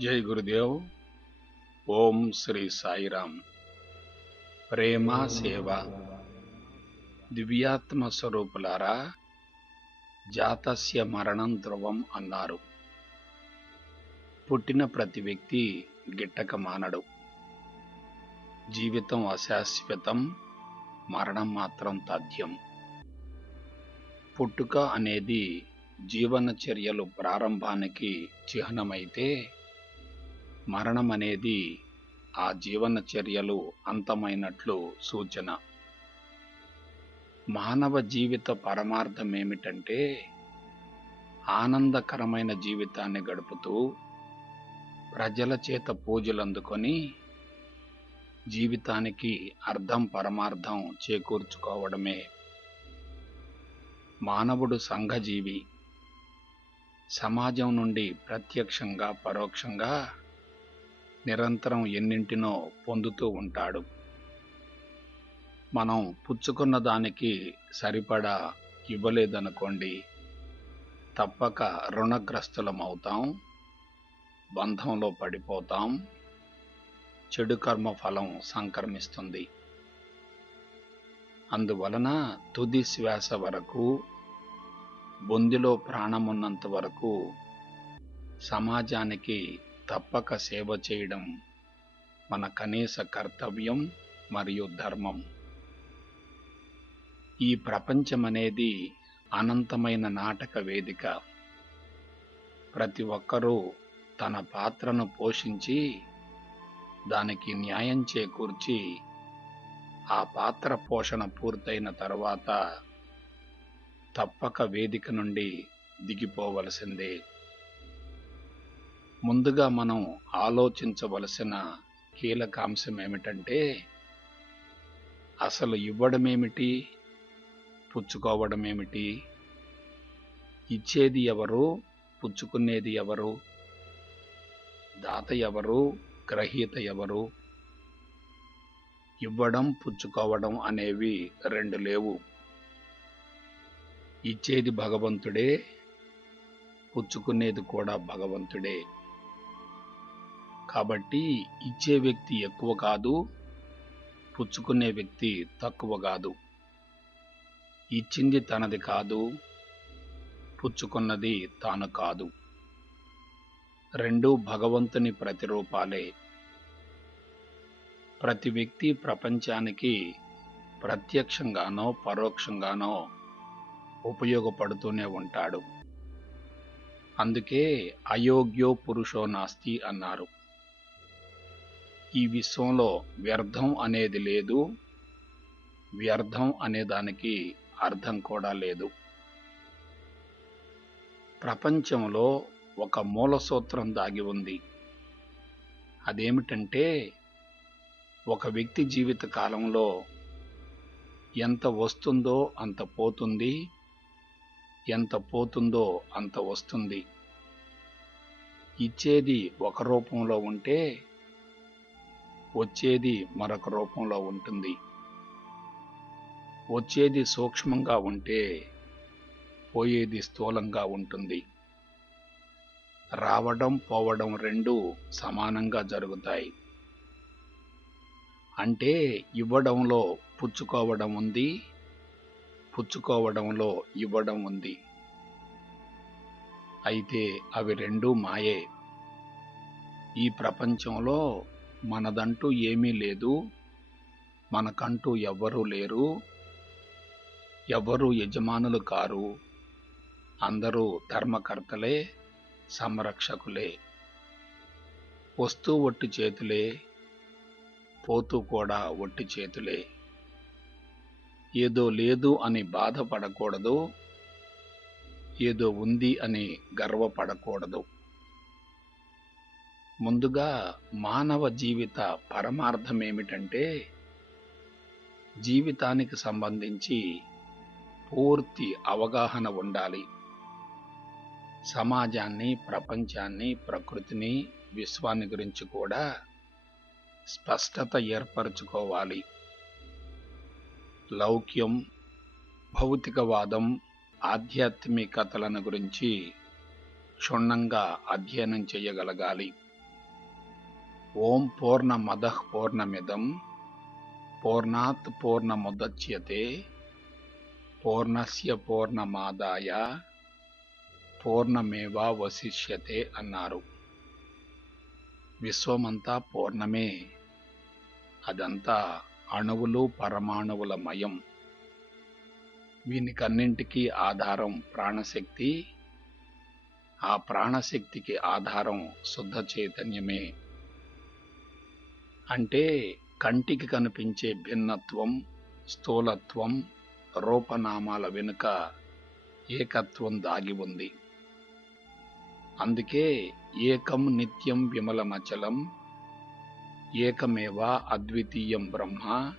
జై గురుదేవ్. ఓం శ్రీ సాయిరామ్. ప్రేమ సేవ. దివ్యాత్మ స్వరూపులారా, జాతస్య మరణం ధ్రువం అన్నారు. పుట్టిన ప్రతి వ్యక్తి గిట్టక మానడు. జీవితం అశాశ్వతం, మరణం మాత్రం తథ్యం. పుట్టుక అనేది జీవన చర్యలు ప్రారంభానికి చిహ్నమైతే, మరణం అనేది ఆ జీవన చర్యలు అంతమైనట్లు సూచన. మానవ జీవిత పరమార్థమేమిటంటే, ఆనందకరమైన జీవితాన్ని గడుపుతూ ప్రజల చేత పూజలందుకొని జీవితానికి అర్థం పరమార్థం చేకూర్చుకోవడమే. మానవుడు సంఘజీవి. సమాజం నుండి ప్రత్యక్షంగా పరోక్షంగా నిరంతరం ఎన్నింటినో పొందుతూ ఉంటాడు. మనం పుచ్చుకున్న దానికి సరిపడా ఇవ్వలేదనుకోండి, తప్పక రుణగ్రస్తులమవుతాం, బంధంలో పడిపోతాం, చెడు కర్మ ఫలం సంక్రమిస్తుంది. అందువలన తుది శ్వాస వరకు, బొందిలో ప్రాణమున్నంత వరకు సమాజానికి తప్పక సేవ చేయడం మన కనీస కర్తవ్యం మరియు ధర్మం. ఈ ప్రపంచమనేది అనంతమైన నాటక వేదిక. ప్రతి ఒక్కరూ తన పాత్రను పోషించి దానికి న్యాయం చేకూర్చి, ఆ పాత్ర పోషణ పూర్తయిన తర్వాత తప్పక వేదిక నుండి దిగిపోవలసిందే. ముందుగా మనం ఆలోచించవలసిన కీలకాంశం ఏమిటంటే, అసలు ఇవ్వడమేమిటి, పుచ్చుకోవడమేమిటి? ఇచ్చేది ఎవరు, పుచ్చుకునేది ఎవరు? దాత ఎవరు, గ్రహీత ఎవరు? ఇవ్వడం పుచ్చుకోవడం అనేవి రెండు లేవు. ఇచ్చేది భగవంతుడే, పుచ్చుకునేది కూడా భగవంతుడే. కాబట్టి ఇచ్చే వ్యక్తి ఎక్కువ కాదు, పుచ్చుకునే వ్యక్తి తక్కువ కాదు. ఇచ్చింది తనది కాదు, పుచ్చుకున్నది తాను కాదు. రెండూ భగవంతుని ప్రతిరూపాలే. ప్రతి వ్యక్తి ప్రపంచానికి ప్రత్యక్షంగానో పరోక్షంగానో ఉపయోగపడుతూనే ఉంటాడు. అందుకే అయోగ్యో పురుషో నాస్తి అన్నారు. ఈ విశ్వంలో వ్యర్థం అనేది లేదు, వ్యర్థం అనేదానికి అర్థం కూడా లేదు. ప్రపంచంలో ఒక మూల సూత్రం దాగి ఉంది. అదేమిటంటే, ఒక వ్యక్తి జీవిత కాలంలో ఎంత వస్తుందో అంత పోతుంది, ఎంత పోతుందో అంత వస్తుంది. ఇచ్చేది ఒక రూపంలో ఉంటే వచ్చేది మరొక రూపంలో ఉంటుంది. వచ్చేది సూక్ష్మంగా ఉంటే పోయేది స్థూలంగా ఉంటుంది. రావడం పోవడం రెండూ సమానంగా జరుగుతాయి. అంటే ఇవ్వడంలో పుచ్చుకోవడం ఉంది, పుచ్చుకోవడంలో ఇవ్వడం ఉంది. అయితే అవి రెండూ మాయే. ఈ ప్రపంచంలో మనదంటూ ఏమీ లేదు, మనకంటూ ఎవ్వరూ లేరు, ఎవ్వరూ యజమానులు కారు. అందరూ ధర్మకర్తలే, సంరక్షకులే. వస్తూ ఒట్టి చేతులే, పోతూ కూడా ఒట్టి చేతులే. ఏదో లేదు అని బాధపడకూడదు, ఏదో ఉంది అని గర్వపడకూడదు. ముందుగా మానవ జీవిత పరమార్థమేమిటంటే, జీవితానికి సంబంధించి పూర్తి అవగాహన ఉండాలి. సమాజాన్ని, ప్రపంచాన్ని, ప్రకృతిని, విశ్వాన్ని గురించి కూడా స్పష్టత ఏర్పరచుకోవాలి. లౌక్యం, భౌతికవాదం, ఆధ్యాత్మికతలను గురించి క్షుణ్ణంగా అధ్యయనం చేయగలగాలి. ఓం పూర్ణమదః పూర్ణమిదం పూర్ణాత్ పూర్ణముదచ్యతే పూర్ణస్య పూర్ణమాదాయ పూర్ణమేవావశిష్యతే అన్నారు. విశ్వమంతా పూర్ణమే. అదంతా అణువులు పరమాణువుల మయం. వీనికన్నింటికీ ఆధారం ప్రాణశక్తి. ఆ ప్రాణశక్తికి ఆధారం శుద్ధ చైతన్యమే. అంటే కంటికి కనిపించే భిన్నత్వం, స్థూలత్వం, రూపనామాల వెనుక ఏకత్వం దాగి ఉంది. అందుకే ఏకం నిత్యం విమలమచలం ఏకమేవా అద్వితీయం బ్రహ్మ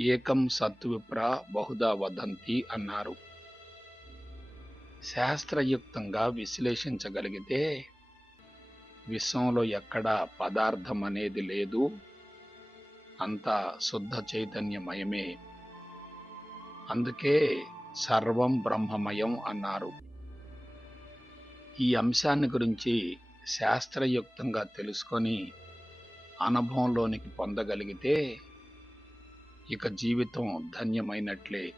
ఏకం సత్విప్ర బహుదా వదంతి అన్నారు. శాస్త్రయుక్తంగా విశ్లేషించగలిగితే విశ్వంలో ఎక్కడా పదార్థం అనేది లేదు. అంతా శుద్ధ చైతన్యమయమే. అందుకే సర్వం బ్రహ్మమయం అన్నారు. ఈ అంశాన్ని గురించి శాస్త్రయుక్తంగా తెలుసుకొని అనుభవంలోనికి పొందగలిగితే ఇక జీవితం ధన్యమైనట్లే.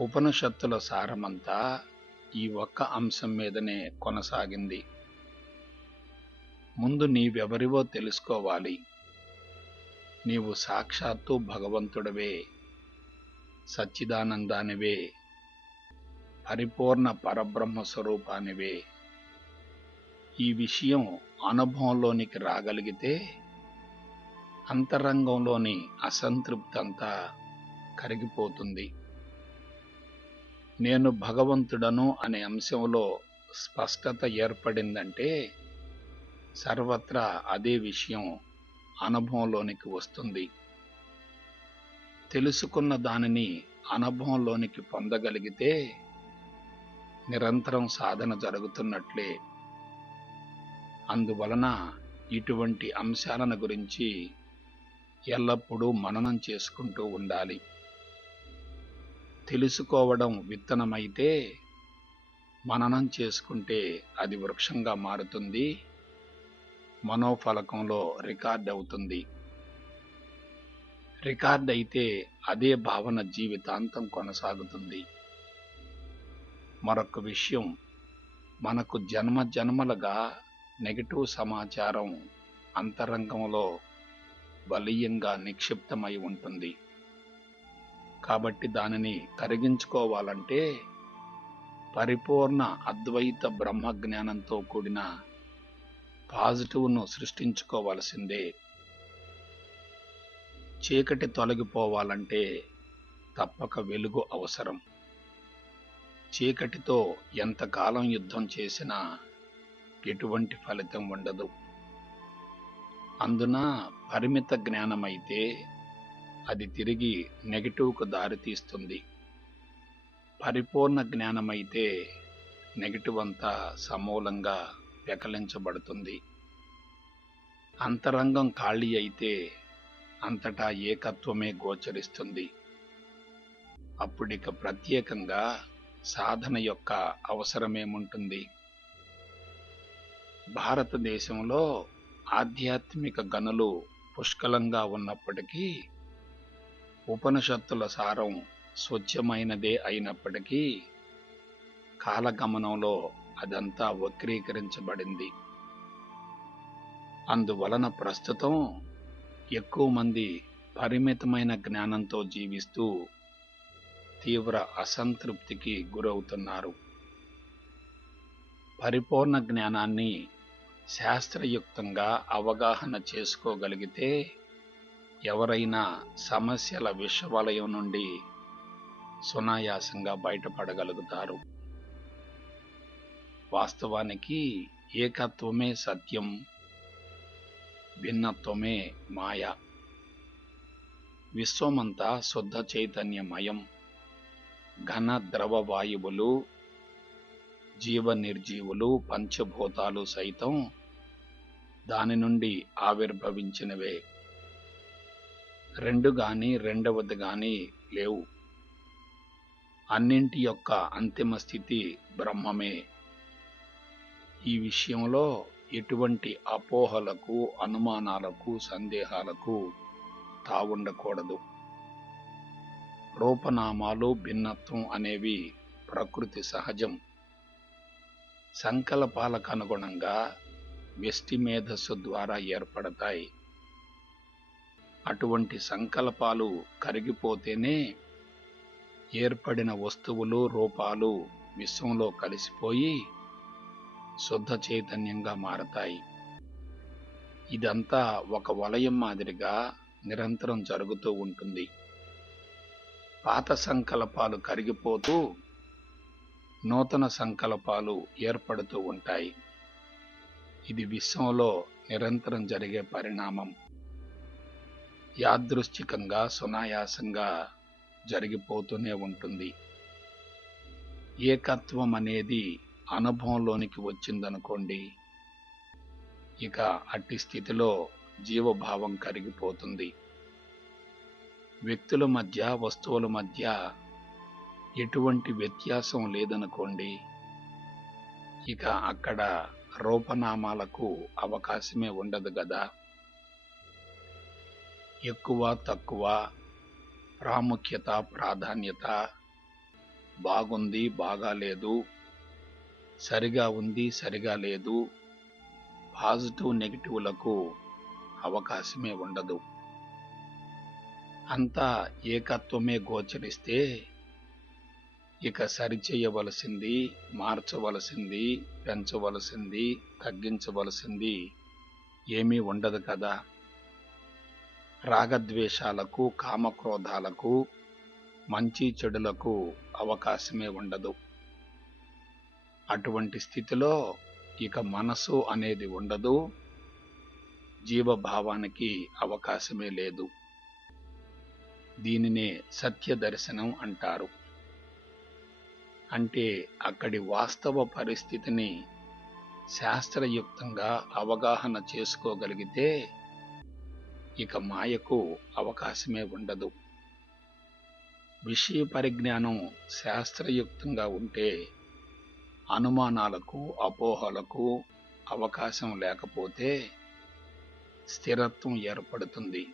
ఉపనిషత్తుల సారమంతా ఈ ఒక్క అంశం మీదనే కొనసాగింది. ముందు నీవెవరివో తెలుసుకోవాలి. నీవు సాక్షాత్తు భగవంతుడవే, సచ్చిదానందానివే, పరిపూర్ణ పరబ్రహ్మ స్వరూపానివే. ఈ విషయం అనుభవంలోనికి రాగలిగితే అంతరంగంలోని అసంతృప్తి అంతా కరిగిపోతుంది. నేను భగవంతుడను అనే అంశంలో స్పష్టత ఏర్పడిందంటే సర్వత్రా అదే విషయం అనుభవంలోనికి వస్తుంది. తెలుసుకున్న దానిని అనుభవంలోనికి పొందగలిగితే నిరంతరం సాధన జరుగుతున్నట్లే. అందువలన ఇటువంటి అంశాలను గురించి ఎల్లప్పుడూ మననం చేసుకుంటూ ఉండాలి. తెలుసుకోవడం విత్తనమైతే మననం చేసుకుంటే అది వృక్షంగా మారుతుంది, మనోఫలకంలో రికార్డ్ అవుతుంది. రికార్డ్ అయితే అదే భావన జీవితాంతం కొనసాగుతుంది. మరొక విషయం, మనకు జన్మ జన్మలుగా నెగటివ్ సమాచారం అంతరంగంలో బలీయంగా నిక్షిప్తమై ఉంటుంది. కాబట్టి దానిని కరిగించుకోవాలంటే పరిపూర్ణ అద్వైత బ్రహ్మజ్ఞానంతో కూడిన పాజిటివ్ను సృష్టించుకోవలసిందే. చీకటి తొలగిపోవాలంటే తప్పక వెలుగు అవసరం. చీకటితో ఎంతకాలం యుద్ధం చేసినా ఎటువంటి ఫలితం ఉండదు. అందున పరిమిత జ్ఞానమైతే అది తిరిగి నెగటివ్కు దారితీస్తుంది. పరిపూర్ణ జ్ఞానమైతే నెగటివ్ అంతా సమూలంగా పెకలించబడుతుంది. అంతరంగం ఖాళీ అయితే అంతటా ఏకత్వమే గోచరిస్తుంది. అప్పుడిక ప్రత్యేకంగా సాధన యొక్క అవసరమేముంటుంది? భారతదేశంలో ఆధ్యాత్మిక గనులు పుష్కలంగా ఉన్నప్పటికీ, ఉపనిషత్తుల సారం స్వచ్ఛమైనదే అయినప్పటికీ కాలగమనంలో అదంతా వక్రీకరించబడింది. అందువలన ప్రస్తుతం ఎక్కువ మంది పరిమితమైన జ్ఞానంతో జీవిస్తూ తీవ్ర అసంతృప్తికి గురవుతున్నారు. పరిపూర్ణ జ్ఞానాన్ని శాస్త్రయుక్తంగా అవగాహన చేసుకోగలిగితే ఎవరైనా సమస్యల విషవలయం నుండి సునాయాసంగా బయటపడగలుగుతారు. వాస్తవానికి ఏకత్వమే సత్యం, భిన్నత్వమే మాయ. విశ్వమంతా శుద్ధ చైతన్యమయం. ఘన ద్రవ వాయువులు, జీవ నిర్జీవులు, పంచభూతాలు సైతం దాని నుండి ఆవిర్భవించినవే. రెండు గాని రెండవది గాని లేవు. అన్నింటి యొక్క అంతిమ స్థితి బ్రహ్మమే. ఈ విషయంలో ఎటువంటి అపోహలకు, అనుమానాలకు, సందేహాలకు తావుండకూడదు. రూపనామాలు భిన్నత్వం అనేవి ప్రకృతి సహజం. సంకల్పాలకు అనుగుణంగా వ్యష్టి మేధస్సు ద్వారా ఏర్పడతాయి. అటువంటి సంకల్పాలు కరిగిపోతేనే ఏర్పడిన వస్తువులు, రూపాలు విశ్వంలో కలిసిపోయి శుద్ధ చైతన్యంగా మారతాయి. ఇదంతా ఒక వలయం మాదిరిగా నిరంతరం జరుగుతూ ఉంటుంది. పాత సంకల్పాలు కరిగిపోతూ నూతన సంకల్పాలు ఏర్పడుతూ ఉంటాయి. ఇది విశ్వంలో నిరంతరం జరిగే పరిణామం. యాదృశ్చికంగా, సునాయాసంగా జరిగిపోతూనే ఉంటుంది. ఏకత్వం అనేది అనుభవంలోనికి వచ్చిందనుకోండి, ఇక అట్టి స్థితిలో జీవభావం కరిగిపోతుంది. వ్యక్తుల మధ్య, వస్తువుల మధ్య ఎటువంటి వ్యత్యాసం లేదనుకోండి, ఇక అక్కడ రూపనామాలకు అవకాశమే ఉండదు గదా. ఎక్కువ, తక్కువ, ప్రాముఖ్యత, ప్రాధాన్యత, బాగుంది, బాగాలేదు, సరిగా ఉంది, సరిగా లేదు, పాజిటివ్ నెగిటివ్లకు అవకాశమే ఉండదు. అంతా ఏకత్వమే గోచరిస్తే ఇక సరిచేయవలసింది, మార్చవలసింది, పెంచవలసింది, తగ్గించవలసింది ఏమీ ఉండదు కదా. రాగద్వేషాలకు, కామక్రోధాలకు, మంచి చెడులకు అవకాశమే ఉండదు. అటువంటి స్థితిలో ఇక మనసు అనేది ఉండదు, జీవభావానికి అవకాశమే లేదు. దీనినే సత్య దర్శనం అంటారు. అంటే అక్కడి వాస్తవ పరిస్థితిని శాస్త్రయుక్తంగా అవగాహన చేసుకోగలిగితే ఇక మాయకు అవకాశమే ఉండదు. విషయ పరిజ్ఞానం శాస్త్రయుక్తంగా ఉంటే అనుమానాలకు, అపోహలకు అవకాశం లేకపోతే స్థిరత్వం ఏర్పడుతుంది.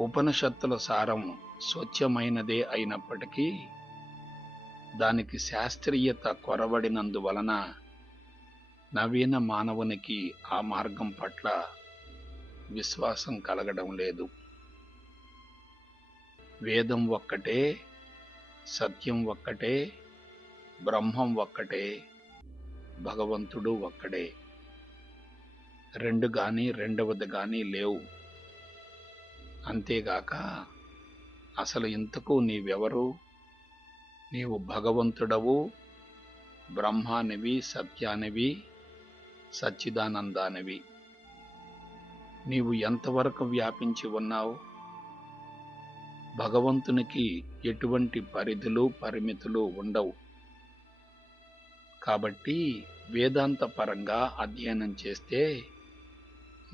ఉపనిషత్తుల సారం స్వచ్ఛమైనదే అయినప్పటికీ దానికి శాస్త్రీయత కొరవడినందువలన నవీన మానవునికి ఆ మార్గం పట్ల విశ్వాసం కలగడం లేదు. వేదం ఒక్కటే, సత్యం ఒక్కటే, బ్రహ్మం ఒక్కటే, భగవంతుడు ఒక్కడే. రెండు గాని, రెండవది గాని లేవు. అంతేగాక అసలు ఇంతకు నీవెవరు? నీవు భగవంతుడవు, బ్రహ్మానివి, సత్యానివి, సచ్చిదానందానివి. నీవు ఎంతవరకు వ్యాపించి ఉన్నావు? భగవంతునికి ఎటువంటి పరిధులు, పరిమితులు ఉండవు. కాబట్టి వేదాంత పరంగా అధ్యయనం చేస్తే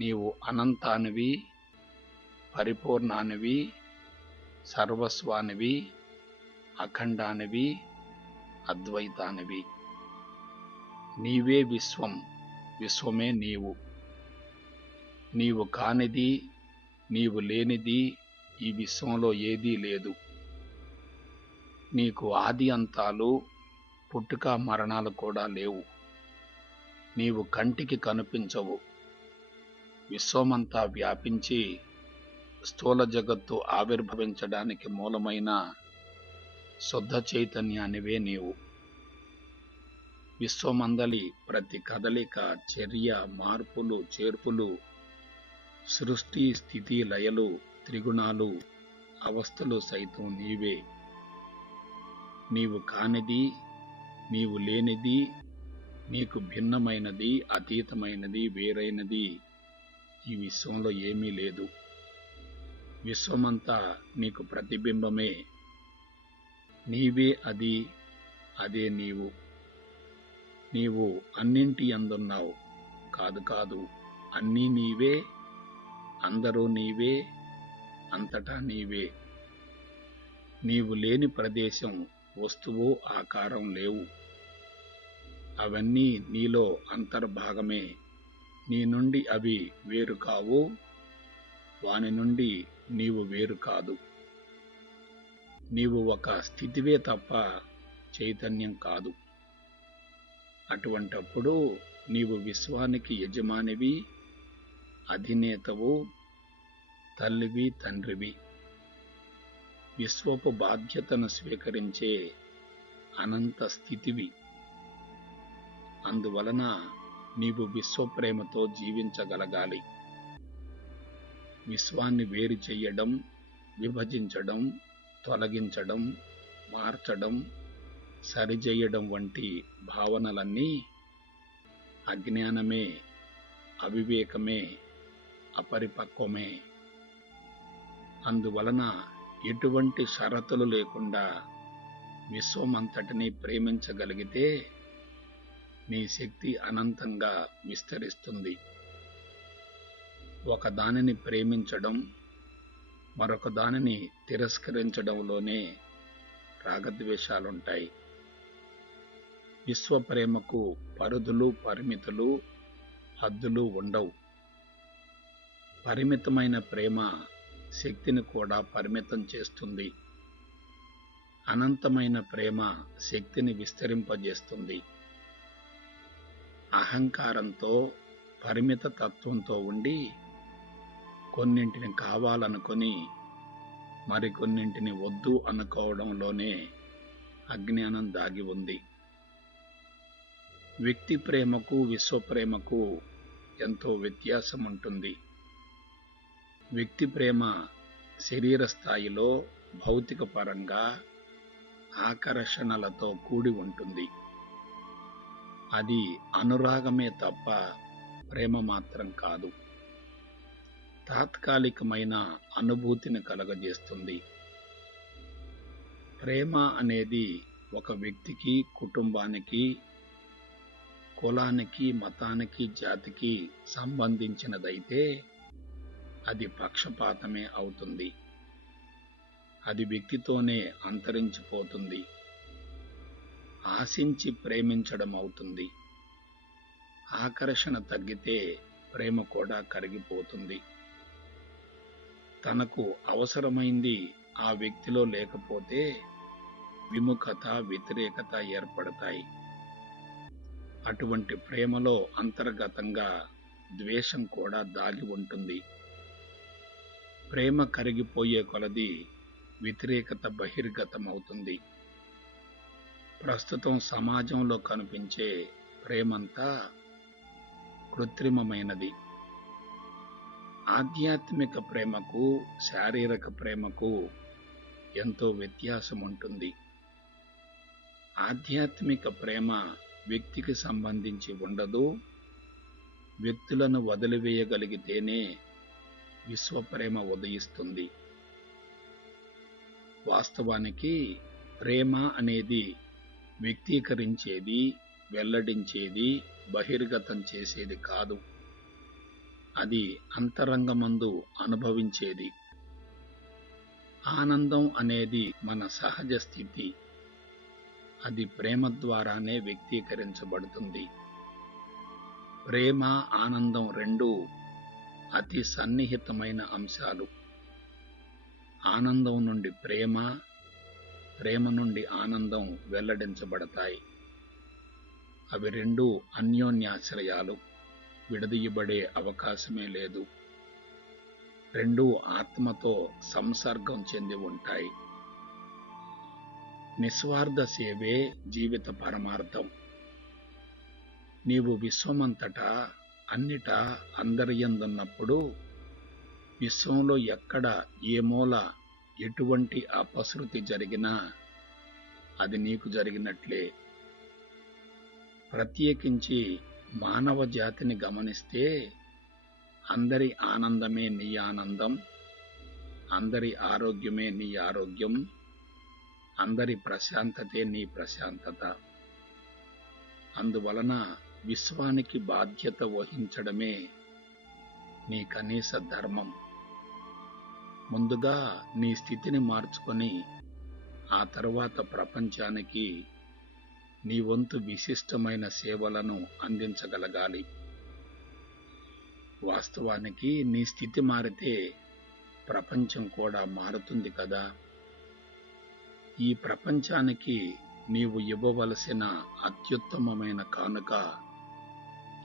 నీవు అనంతానివి, పరిపూర్ణానివి, సర్వస్వానివి, అఖండానివి, అద్వైతానివి. నీవే విశ్వం, విశ్వమే నీవు. నీవు కానిది, నీవు లేనిది ఈ విశ్వంలో ఏదీ లేదు. నీకు ఆది అంతాలు, పుట్టుక మరణాలు కూడా లేవు. నీవు కంటికి కనిపించవు. విశ్వమంతా వ్యాపించి స్థూల జగత్తు ఆవిర్భవించడానికి మూలమైన శుద్ధ చైతన్యానివే నీవు. విశ్వమందలి ప్రతి కదలిక, చర్య, మార్పులు, చేర్పులు, సృష్టి, స్థితి, లయలు, త్రిగుణాలు, అవస్థలు సైతం నీవే. నీవు కానిది, నీవు లేనిది, నీకు భిన్నమైనది, అతీతమైనది, వేరైనది ఈ విశ్వంలో ఏమీ లేదు. విశ్వమంతా నీకు ప్రతిబింబమే. నీవే అది, అదే నీవు. నీవు అన్నింటి యందున్నావు. కాదు, అన్నీ నీవే, అందరూ నీవే, అంతటా నీవే. నీవు లేని ప్రదేశం, వస్తువు, ఆకారం లేవు. అవన్నీ నీలో అంతర్భాగమే. నీ నుండి అవి వేరు కావు, వాని నుండి నీవు వేరు కాదు. నీవు ఒక స్థితివే తప్ప చైతన్యం కాదు. అటువంటప్పుడు నీవు విశ్వానికి యజమానివి, అధినేతవు, తల్లివి, తండ్రివి. విశ్వపు బాధ్యతను స్వీకరించే అనంత స్థితివి. అందువలన నీవు విశ్వప్రేమతో జీవించగలగాలి. విశ్వాన్ని వేరు చెయ్యడం, విభజించడం, తొలగించడం, మార్చడం, సరిచేయడం వంటి భావనలన్నీ అజ్ఞానమే, అవివేకమే, అపరిపక్వమే. అందువలన ఎటువంటి షరతులు లేకుండా విశ్వమంతటినీ ప్రేమించగలిగితే నీ శక్తి అనంతంగా విస్తరిస్తుంది. ఒక దానిని ప్రేమించడం, మరొక దానిని తిరస్కరించడంలోనే రాగద్వేషాలుంటాయి. విశ్వప్రేమకు పరిధులు, పరిమితులు, హద్దులు ఉండవు. పరిమితమైన ప్రేమ శక్తిని కూడా పరిమితం చేస్తుంది. అనంతమైన ప్రేమ శక్తిని విస్తరింపజేస్తుంది. అహంకారంతో, పరిమిత తత్వంతో ఉండి కొన్నింటిని కావాలనుకొని మరికొన్నింటిని వద్దు అనుకోవడంలోనే అజ్ఞానం దాగి ఉంది. వ్యక్తి ప్రేమకు, విశ్వప్రేమకు ఎంతో వ్యత్యాసం ఉంటుంది. వ్యక్తి ప్రేమ శరీర స్థాయిలో భౌతిక పరంగా ఆకర్షణలతో కూడి ఉంటుంది. అది అనురాగమే తప్ప ప్రేమ మాత్రం కాదు. తాత్కాలికమైన అనుభూతిని కలగజేస్తుంది. ప్రేమ అనేది ఒక వ్యక్తికి, కుటుంబానికి, కులానికి, మతానికి, జాతికి సంబంధించినదైతే అది పక్షపాతమే అవుతుంది. అది వ్యక్తితోనే అంతరించిపోతుంది. ఆశించి ప్రేమించడం అవుతుంది. ఆకర్షణ తగ్గితే ప్రేమ కూడా కరిగిపోతుంది. తనకు అవసరమైంది ఆ వ్యక్తిలో లేకపోతే విముఖత, వ్యతిరేకత ఏర్పడతాయి. అటువంటి ప్రేమలో అంతర్గతంగా ద్వేషం కూడా దాగి ఉంటుంది. ప్రేమ కరిగిపోయే కొలది వ్యతిరేకత బహిర్గతమవుతుంది. ప్రస్తుతం సమాజంలో కనిపించే ప్రేమంతా కృత్రిమమైనది. ఆధ్యాత్మిక ప్రేమకు, శారీరక ప్రేమకు ఎంతో వ్యత్యాసం ఉంటుంది. ఆధ్యాత్మిక ప్రేమ వ్యక్తికి సంబంధించి ఉండదు. వ్యక్తులను వదిలివేయగలిగితేనే విశ్వప్రేమ ఉదయిస్తుంది. వాస్తవానికి ప్రేమ అనేది వ్యక్తీకరించేది, వెల్లడించేది, బహిర్గతం చేసేది కాదు. అది అంతరంగమందు అనుభవించేది. ఆనందం అనేది మన సహజ స్థితి. అది ప్రేమ ద్వారానే వ్యక్తీకరించబడుతుంది. ప్రేమ, ఆనందం రెండూ అతి సన్నిహితమైన అంశాలు. ఆనందం నుండి ప్రేమ, ప్రేమ నుండి ఆనందం వెల్లడించబడతాయి. అవి రెండూ అన్యోన్యాశ్రయాలు. విడదీయబడే అవకాశమే లేదు. రెండూ ఆత్మతో సంసర్గం చెంది ఉంటాయి. నిస్వార్థ సేవే జీవిత పరమార్థం. నీవు విశ్వమంతటా, అన్నిటా, అందరియందున్నప్పుడు విశ్వంలో ఎక్కడ, ఏ మూల, ఎటువంటి అపశృతి జరిగినా అది నీకు జరిగినట్లే. ప్రత్యేకించి మానవ జాతిని గమనిస్తే అందరి ఆనందమే నీ ఆనందం, అందరి ఆరోగ్యమే నీ ఆరోగ్యం, అందరి ప్రశాంతతే నీ ప్రశాంతత. అందువలన విశ్వానికి బాధ్యత వహించడమే నీ కనీస ధర్మం. ముందుగా నీ స్థితిని మార్చుకొని ఆ తరువాత ప్రపంచానికి నీ వంతు విశిష్టమైన సేవలను అందించగలగాలి. వాస్తవానికి నీ స్థితి మారితే ప్రపంచం కూడా మారుతుంది కదా. ఈ ప్రపంచానికి నీవు ఇవ్వవలసిన అత్యుత్తమమైన కానుక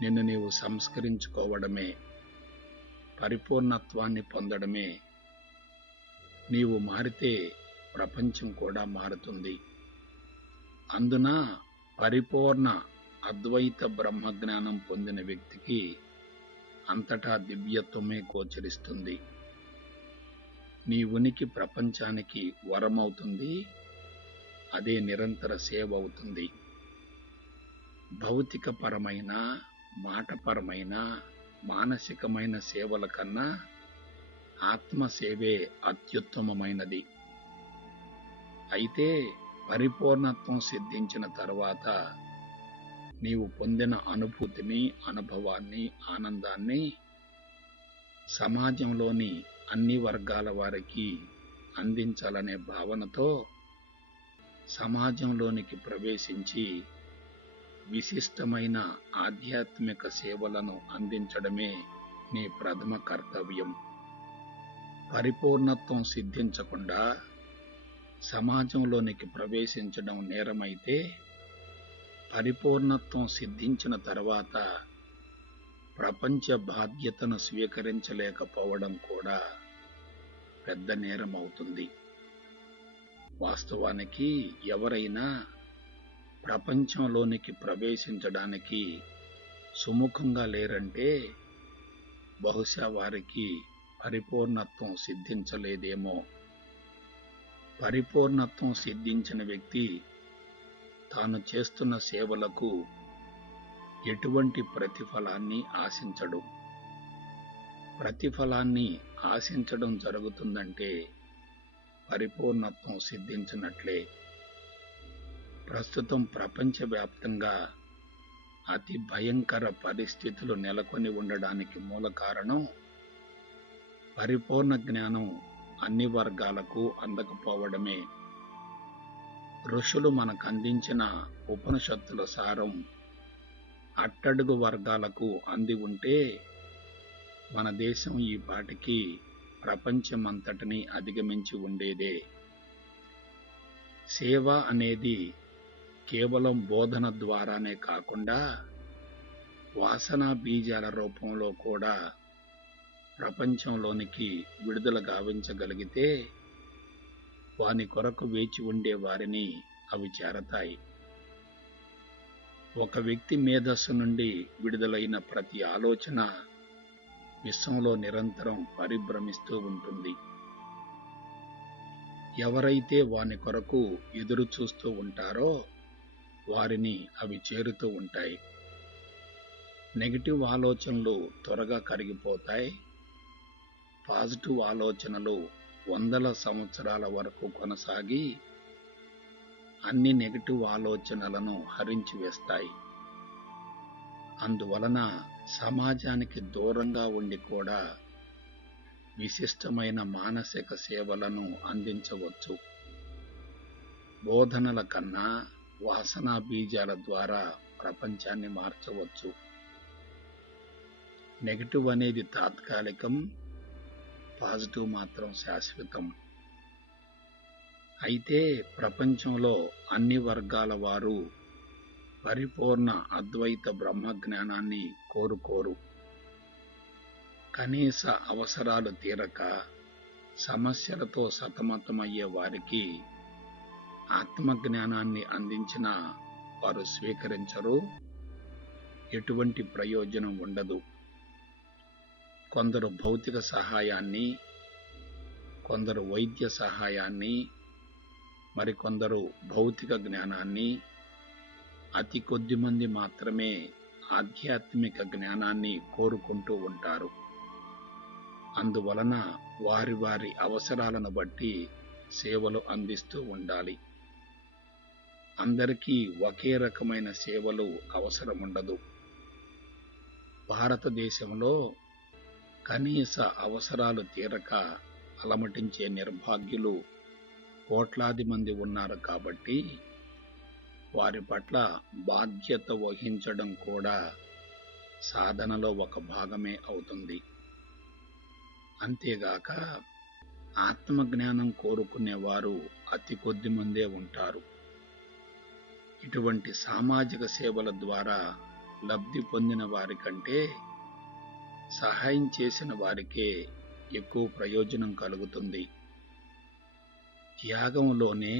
నిన్ను నీవు సంస్కరించుకోవడమే, పరిపూర్ణత్వాన్ని పొందడమే. నీవు మారితే ప్రపంచం కూడా మారుతుంది. అందున పరిపూర్ణ అద్వైత బ్రహ్మజ్ఞానం పొందిన వ్యక్తికి అంతటా దివ్యత్వమే గోచరిస్తుంది. నీ ఉనికి ప్రపంచానికి వరమవుతుంది. అదే నిరంతర సేవ అవుతుంది. భౌతికపరమైన, మాటపరమైన, మానసికమైన సేవల కన్నా ఆత్మసేవే అత్యుత్తమమైనది. అయితే పరిపూర్ణత్వం సిద్ధించిన తరువాత నీవు పొందిన అనుభూతిని, అనుభవాన్ని, ఆనందాన్ని సమాజంలోని అన్ని వర్గాల వారికి అందించాలనే భావనతో సమాజంలోనికి ప్రవేశించి విశిష్టమైన ఆధ్యాత్మిక సేవలను అందించడమే నీ ప్రథమ కర్తవ్యం. పరిపూర్ణత్వం సిద్ధించకుండా సమాజంలోనికి ప్రవేశించడం నేరమైతే, పరిపూర్ణత్వం సిద్ధించిన తర్వాత ప్రపంచ బాధ్యతను స్వీకరించలేకపోవడం కూడా పెద్ద నేరమవుతుంది. వాస్తవానికి ఎవరైనా ప్రపంచంలోనికి ప్రవేశించడానికి సుముఖంగా లేరంటే బహుశా వారికి పరిపూర్ణత్వం సిద్ధించలేదేమో. పరిపూర్ణత్వం సిద్ధించిన వ్యక్తి తాను చేస్తున్న సేవలకు ఎటువంటి ప్రతిఫలాన్ని ఆశించడు. ప్రతిఫలాన్ని ఆశించడం జరుగుతుందంటే పరిపూర్ణత్వం సిద్ధించినట్లే. ప్రస్తుతం ప్రపంచవ్యాప్తంగా అతి భయంకర పరిస్థితులు నెలకొని ఉండడానికి మూల కారణం పరిపూర్ణ జ్ఞానం అన్ని వర్గాలకు అందకపోవడమే. ఋషులు మనకు అందించిన ఉపనిషత్తుల సారం అట్టడుగు వర్గాలకు అంది ఉంటే మన దేశం ఈ పాటికి ప్రపంచమంతటిని అధిగమించి ఉండేదే. సేవ అనేది కేవలం బోధన ద్వారానే కాకుండా వాసనా బీజాల రూపంలో కూడా ప్రపంచంలోనికి విడుదల గావించగలిగితే వాని కొరకు వేచి ఉండే వారిని అవి చేరతాయి. ఒక వ్యక్తి మేధస్సు నుండి విడుదలైన ప్రతి ఆలోచన విశ్వంలో నిరంతరం పరిభ్రమిస్తూ ఉంటుంది. ఎవరైతే వాని కొరకు ఎదురు చూస్తూ ఉంటారో వారిని అవి చేరుతూ ఉంటాయి. నెగటివ్ ఆలోచనలు త్వరగా కరిగిపోతాయి. పాజిటివ్ ఆలోచనలు వందల సంవత్సరాల వరకు కొనసాగి అన్ని నెగటివ్ ఆలోచనలను హరించి వేస్తాయి. అందువలన సమాజానికి దూరంగా ఉండి కూడా విశిష్టమైన మానసిక సేవలను అందించవచ్చు. బోధనల కన్నా వాసనా బీజాల ద్వారా ప్రపంచాన్ని మార్చవచ్చు. నెగటివ్ అనేది తాత్కాలికం, పాజిటివ్ మాత్రం శాశ్వతం. అయితే ప్రపంచంలో అన్ని వర్గాల వారు పరిపూర్ణ అద్వైత బ్రహ్మజ్ఞానాన్ని కోరుకోరు. కనీస అవసరాలు తీరక సమస్యలతో సతమతమయ్యే వారికి ఆత్మజ్ఞానాన్ని అందించిన వారు స్వీకరించరు. ఎటువంటి ప్రయోజనం ఉండదు. కొందరు భౌతిక సహాయాన్ని, కొందరు వైద్య సహాయాన్ని, మరికొందరు భౌతిక జ్ఞానాన్ని, అతి కొద్ది మంది మాత్రమే ఆధ్యాత్మిక జ్ఞానాన్ని కోరుకుంటూ ఉంటారు. అందువలన వారి వారి అవసరాలను బట్టి సేవలు అందిస్తూ ఉండాలి. అందరికీ ఒకే రకమైన సేవలు అవసరముండదు. భారతదేశంలో కనీస అవసరాలు తీరక అలమటించే నిర్భాగ్యులు కోట్లాది మంది ఉన్నారు కాబట్టి వారి పట్ల బాధ్యత వహించడం కూడా సాధనలో ఒక భాగమే అవుతుంది. అంతేగాక ఆత్మజ్ఞానం కోరుకునేవారు అతి కొద్ది మందే ఉంటారు. ఇటువంటి సామాజిక సేవల ద్వారా లబ్ధి పొందిన వారి కంటే సహాయం చేసిన వారికే ఎక్కువ ప్రయోజనం కలుగుతుంది. త్యాగంలోనే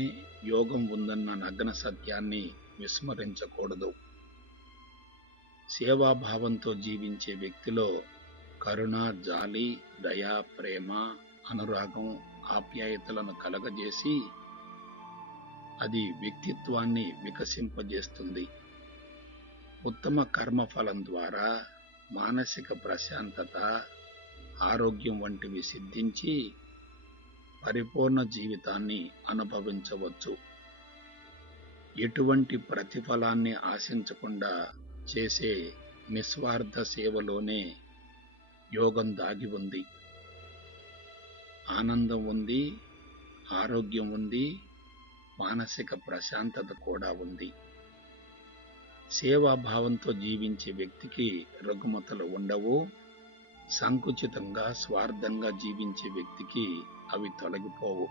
యోగం ఉందన్న నగ్న సత్యాన్ని విస్మరించకూడదు. సేవాభావంతో జీవించే వ్యక్తిలో కరుణ, జాలి, దయ, ప్రేమ, అనురాగం, ఆప్యాయతలను కలగజేసి అది వ్యక్తిత్వాన్ని వికసింపజేస్తుంది. ఉత్తమ కర్మఫలం ద్వారా మానసిక ప్రశాంతత, ఆరోగ్యం వంటివి సిద్ధించి పరిపూర్ణ జీవితాన్ని అనుభవించవచ్చు. ఎటువంటి ప్రతిఫలాన్ని ఆశించకుండా చేసే నిస్వార్థ సేవలోనే యోగం దాగి ఉంది. ఆనందం ఉంది, ఆరోగ్యం ఉంది, మానసిక ప్రశాంతత కూడా ఉంది. సేవాభావంతో జీవించే వ్యక్తికి రుగ్మతలు ఉండవు. సంకుచితంగా, స్వార్థంగా జీవించే వ్యక్తికి అవి తొలగిపోవు.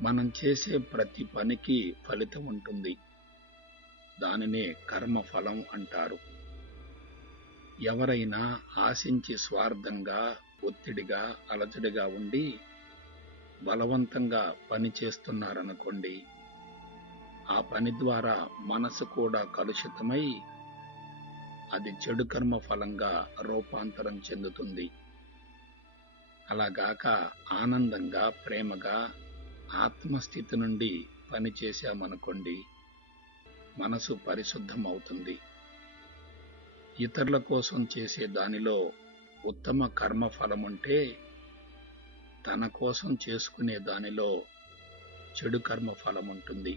మనం చేసే ప్రతి పనికి ఫలితం ఉంటుంది. దానినే కర్మఫలం అంటారు. ఎవరైనా ఆశించి స్వార్థంగా, ఒత్తిడిగా, అలజడిగా ఉండి బలవంతంగా పని చేస్తున్నారనుకోండి, ఆ పని ద్వారా మనసు కూడా కలుషితమై అది చెడు కర్మ ఫలంగా రూపాంతరం చెందుతుంది. అలాగాక ఆనందంగా, ప్రేమగా, ఆత్మస్థితి నుండి పని చేశామనుకోండి, మనసు పరిశుద్ధం అవుతుంది. ఇతరుల కోసం చేసే దానిలో ఉత్తమ కర్మ ఫలముంటే, తన కోసం చేసుకునే దానిలో చెడు కర్మ ఫలముంటుంది.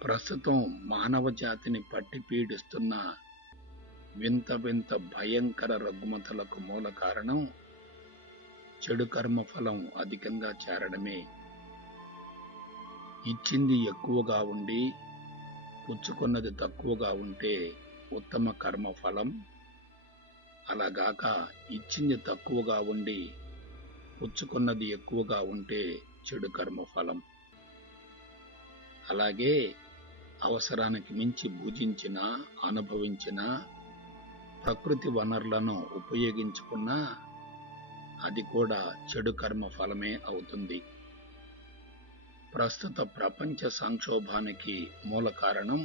ప్రస్తుతం మానవ జాతిని పట్టి పీడిస్తున్న వింత వింత భయంకర రుగ్మతలకు మూల కారణం చెడు కర్మ ఫలం అధికంగా చేరడమే. ఇచ్చింది ఎక్కువగా ఉండి పుచ్చుకున్నది తక్కువగా ఉంటే ఉత్తమ కర్మ ఫలం. అలాగాక ఇచ్చింది తక్కువగా ఉండి పుచ్చుకున్నది ఎక్కువగా ఉంటే చెడు కర్మ ఫలం. అలాగే అవసరానికి మించి భుజించిన, అనుభవించిన, ప్రకృతి వనరులను ఉపయోగించుకున్నా అది కూడా చెడు కర్మ ఫలమే అవుతుంది. ప్రస్తుత ప్రపంచ సంక్షోభానికి మూల కారణం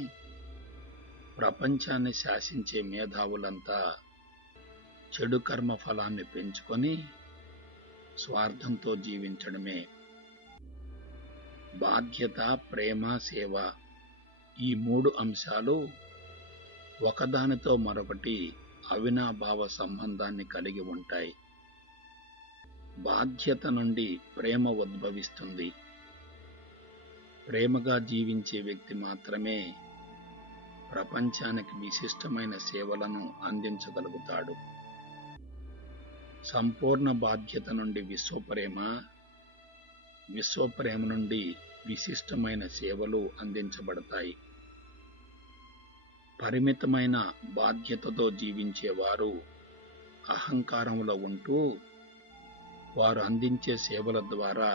ప్రపంచాన్ని శాసించే మేధావులంతా చెడు కర్మ ఫలాన్ని పెంచుకొని స్వార్థంతో జీవించడమే. బాధ్యత, ప్రేమ, సేవ ఈ 3 అంశాలు ఒకదానితో మరొకటి అవినాభావ సంబంధాన్ని కలిగి ఉంటాయి. బాధ్యత నుండి ప్రేమ ఉద్భవిస్తుంది. ప్రేమగా జీవించే వ్యక్తి మాత్రమే ప్రపంచానికి విశిష్టమైన సేవలను అందించగలుగుతాడు. సంపూర్ణ బాధ్యత నుండి విశ్వప్రేమ, విశ్వప్రేమ నుండి విశిష్టమైన సేవలు అందించబడతాయి. పరిమితమైన బాధ్యతతో జీవించేవారు అహంకారంలో ఉంటూ వారు అందించే సేవల ద్వారా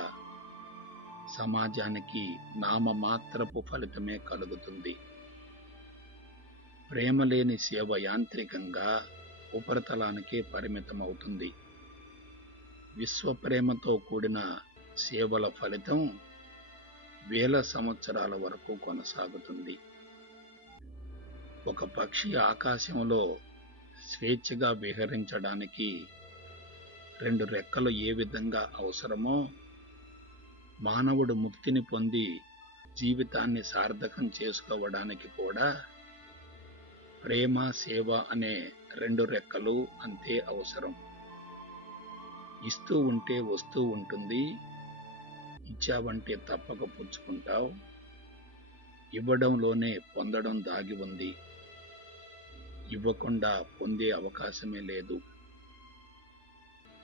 సమాజానికి నామమాత్రపు ఫలితమే కలుగుతుంది. ప్రేమ లేని సేవ యాంత్రికంగా ఉపరితలానికే పరిమితమవుతుంది. విశ్వప్రేమతో కూడిన సేవల ఫలితం వేల సంవత్సరాల వరకు కొనసాగుతుంది. ఒక పక్షి ఆకాశంలో స్వేచ్ఛగా విహరించడానికి 2 రెక్కలు ఏ విధంగా అవసరమో, మానవుడు ముక్తిని పొంది జీవితాన్ని సార్థకం చేసుకోవడానికి కూడా ప్రేమ, సేవ అనే 2 రెక్కలు అంతే అవసరం. ఇస్తూ ఉంటే వస్తూ ఉంటుంది, ఇచ్చావంటే తప్పక పుచ్చుకుంటావు. ఇవ్వడంలోనే పొందడం దాగి ఉంది. ఇవ్వకుండా పొందే అవకాశమే లేదు.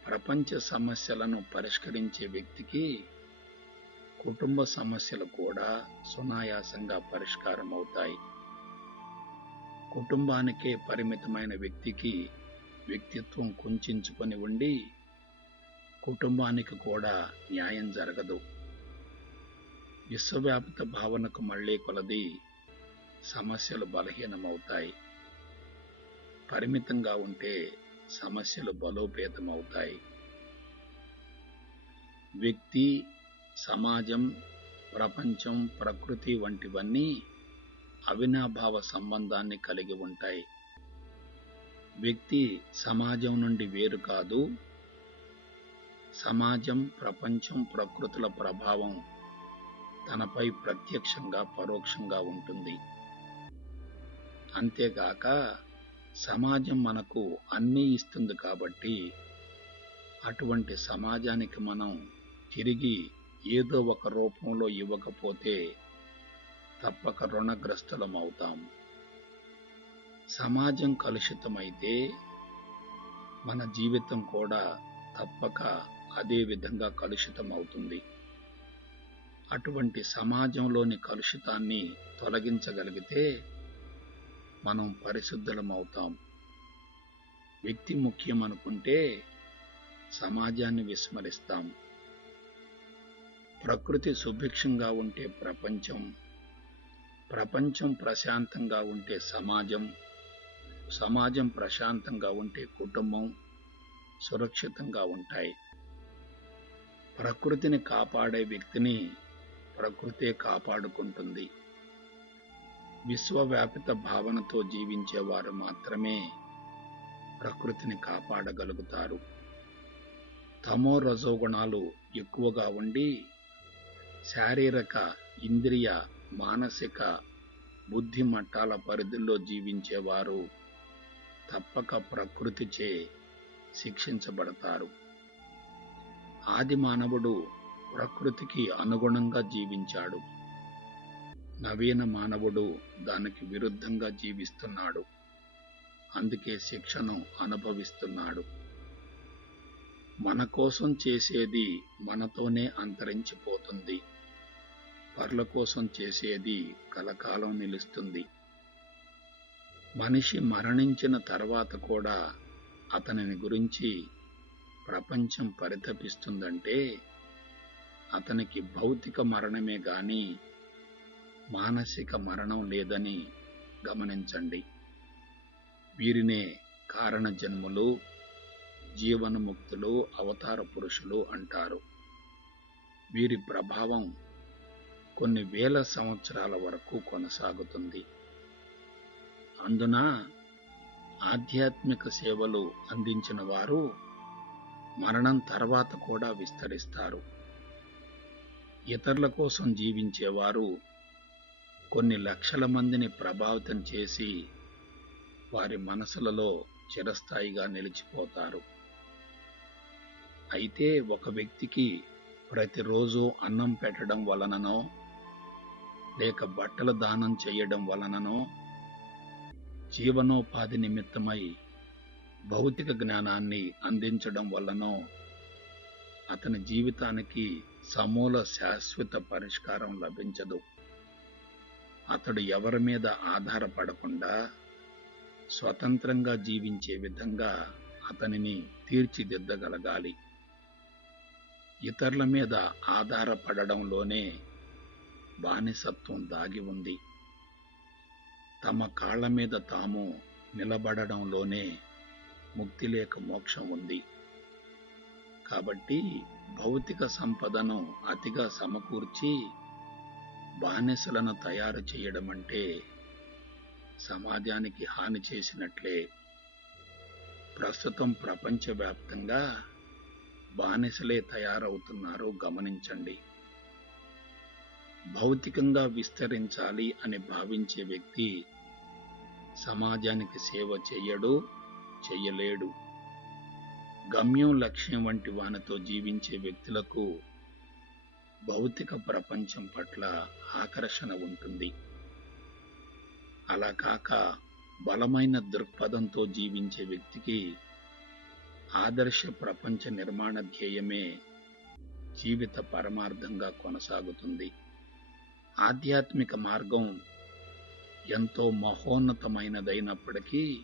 ప్రపంచ సమస్యలను పరిష్కరించే వ్యక్తికి కుటుంబ సమస్యలు కూడా సునాయాసంగా పరిష్కారమవుతాయి. కుటుంబానికే పరిమితమైన వ్యక్తికి వ్యక్తిత్వం కుంచుకొని ఉండి కుటుంబానికి కూడా న్యాయం జరగదు. విశ్వవ్యాపిత భావనకు మళ్లే కొలది సమస్యలు బలహీనమవుతాయి. పరిమితంగా ఉంటే సమస్యలు బలోపేతమవుతాయి. వ్యక్తి, సమాజం, ప్రపంచం, ప్రకృతి వంటివన్నీ అవినాభావ సంబంధాన్ని కలిగి ఉంటాయి. వ్యక్తి సమాజం నుండి వేరు కాదు. సమాజం, ప్రపంచం, ప్రకృతుల ప్రభావం తనపై ప్రత్యక్షంగా, పరోక్షంగా ఉంటుంది. అంతేగాక సమాజం మనకు అన్నీ ఇస్తుంది కాబట్టి అటువంటి సమాజానికి మనం తిరిగి ఏదో ఒక రూపంలో ఇవ్వకపోతే తప్పక రుణగ్రస్తులం అవుతాం. సమాజం కలుషితమైతే మన జీవితం కూడా తప్పక అదే విధంగా కలుషితమవుతుంది. అటువంటి సమాజంలోని కలుషితాన్ని తొలగించగలిగితే మనం పరిశుద్ధులమవుతాం. వ్యక్తి ముఖ్యం అనుకుంటే సమాజాన్ని విస్మరిస్తాం. ప్రకృతి సుభిక్షంగా ఉంటే ప్రపంచం, ప్రపంచం ప్రశాంతంగా ఉంటే సమాజం, సమాజం ప్రశాంతంగా ఉంటే కుటుంబం సురక్షితంగా ఉంటాయి. ప్రకృతిని కాపాడే వ్యక్తిని ప్రకృతే కాపాడుకుంటుంది. విశ్వవ్యాపిత భావనతో జీవించేవారు మాత్రమే ప్రకృతిని కాపాడగలుగుతారు. తమో రజోగుణాలు ఎక్కువగా ఉండి శారీరక, ఇంద్రియ, మానసిక, బుద్ధి మట్టాల పరిధుల్లో జీవించేవారు తప్పక ప్రకృతిచే శిక్షించబడతారు. ఆది మానవుడు ప్రకృతికి అనుగుణంగా జీవించాడు. నవీన మానవుడు దానికి విరుద్ధంగా జీవిస్తున్నాడు. అందుకే శిక్షను అనుభవిస్తున్నాడు. మన కోసం చేసేది మనతోనే అంతరించిపోతుంది. పరుల కోసం చేసేది కలకాలం నిలుస్తుంది. మనిషి మరణించిన తర్వాత కూడా అతనిని గురించి ప్రపంచం పరితపిస్తుందంటే అతనికి భౌతిక మరణమే గాని మానసిక మరణం లేదని గమనించండి. వీరినే కారణ జన్ములు, జీవన్ముక్తులు, అవతార పురుషులు అంటారు. వీరి ప్రభావం కొన్ని వేల సంవత్సరాల వరకు కొనసాగుతుంది. అందున ఆధ్యాత్మిక సేవలు అందించిన వారు మరణం తర్వాత కూడా విస్తరిస్తారు. ఇతరుల కోసం జీవించేవారు కొన్ని లక్షల మందిని ప్రభావితం చేసి వారి మనసులలో చిరస్థాయిగా నిలిచిపోతారు. అయితే ఒక వ్యక్తికి ప్రతిరోజు అన్నం పెట్టడం వలననో లేక బట్టలు దానం చేయడం వలననో జీవనోపాధి నిమిత్తమై భౌతిక జ్ఞానాన్ని అందించడం వల్లనో అతని జీవితానికి సమూల శాశ్వత పరిష్కారం లభించదు. అతడు ఎవరి మీద ఆధారపడకుండా స్వతంత్రంగా జీవించే విధంగా అతనిని తీర్చిదిద్దగలగాలి. ఇతరుల మీద ఆధారపడడంలోనే బానిసత్వం దాగి ఉంది. తమ కాళ్ల మీద తాము నిలబడడంలోనే ముక్తి లేక మోక్షం ఉంది. కాబట్టి భౌతిక సంపదను అతిగా సమకూర్చి బానిసలను తయారు చేయడం అంటే సమాజానికి హాని చేసినట్లే. ప్రస్తుతం ప్రపంచవ్యాప్తంగా బానిసలే తయారవుతున్నారు, గమనించండి. భౌతికంగా విస్తరించాలి అని భావించే వ్యక్తి సమాజానికి సేవ చెయ్యడు, చెయ్యలేడు. గమ్యం, లక్ష్యం వంటి వానితో జీవించే వ్యక్తులకు భౌతిక ప్రపంచం పట్ల ఆకర్షణ ఉంటుంది. అలా కాక బలమైన దృక్పథంతో జీవించే వ్యక్తికి ఆదర్శ ప్రపంచ నిర్మాణ ధ్యేయమే జీవిత పరమార్థంగా కొనసాగుతుంది. ఆధ్యాత్మిక మార్గం ఎంతో మహోన్నతమైనదైనప్పటికీ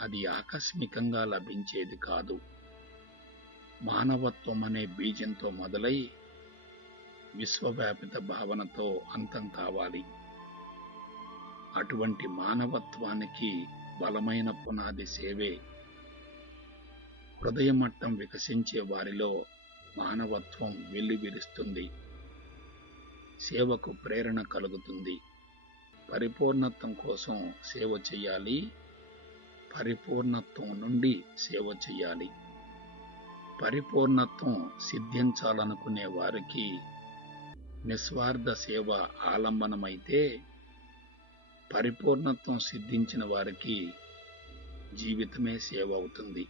అది ఆకస్మికంగా లభించేది కాదు. మానవత్వం అనే బీజంతో మొదలై విశ్వవ్యాపిత భావనతో అంతం కావాలి. అటువంటి మానవత్వానికి బలమైన పునాది సేవే. హృదయమట్టం వికసించే వారిలో మానవత్వం వెల్లివిరుస్తుంది. సేవకు ప్రేరణ కలుగుతుంది. పరిపూర్ణత్వం కోసం సేవ చేయాలి. పరిపూర్ణత్వం నుండి సేవ చేయాలి. పరిపూర్ణత్వం సిద్ధించాలనుకునే వారికి నిస్వార్థ సేవ ఆలంబనమైతే, పరిపూర్ణత్వం సిద్ధించిన వారికి జీవితమే సేవ అవుతుంది.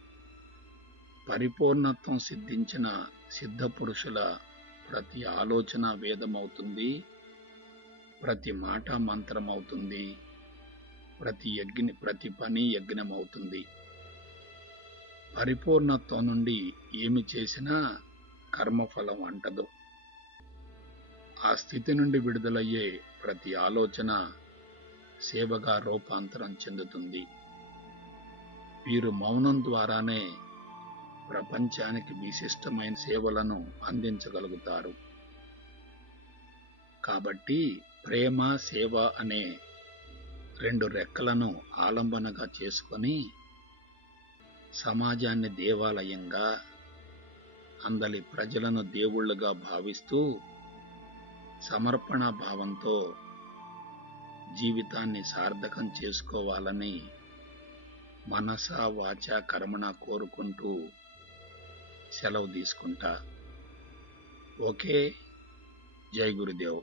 పరిపూర్ణత్వం సిద్ధించిన సిద్ధపురుషుల ప్రతి ఆలోచన వేదమవుతుంది, ప్రతి మాట మంత్రమవుతుంది, ప్రతి పని యజ్ఞమవుతుంది. పరిపూర్ణత్వం నుండి ఏమి చేసినా కర్మఫలం అంటదు. ఆ స్థితి నుండి విడుదలయ్యే ప్రతి ఆలోచన సేవగా రూపాంతరం చెందుతుంది. వీరు మౌనం ద్వారానే ప్రపంచానికి విశిష్టమైన సేవలను అందించగలుగుతారు. కాబట్టి ప్రేమ, సేవ అనే రెండు రెక్కలను ఆలంబనగా చేసుకొని సమాజాన్ని దేవాలయంగా, అందలి ప్రజలను దేవుళ్ళుగా భావిస్తూ సమర్పణ భావంతో జీవితాన్ని సార్థకం చేసుకోవాలని మనస, వాచ, కర్మణ కోరుకుంటూ సెలవు తీసుకుంటా. ఓకే. జై గురుదేవ్.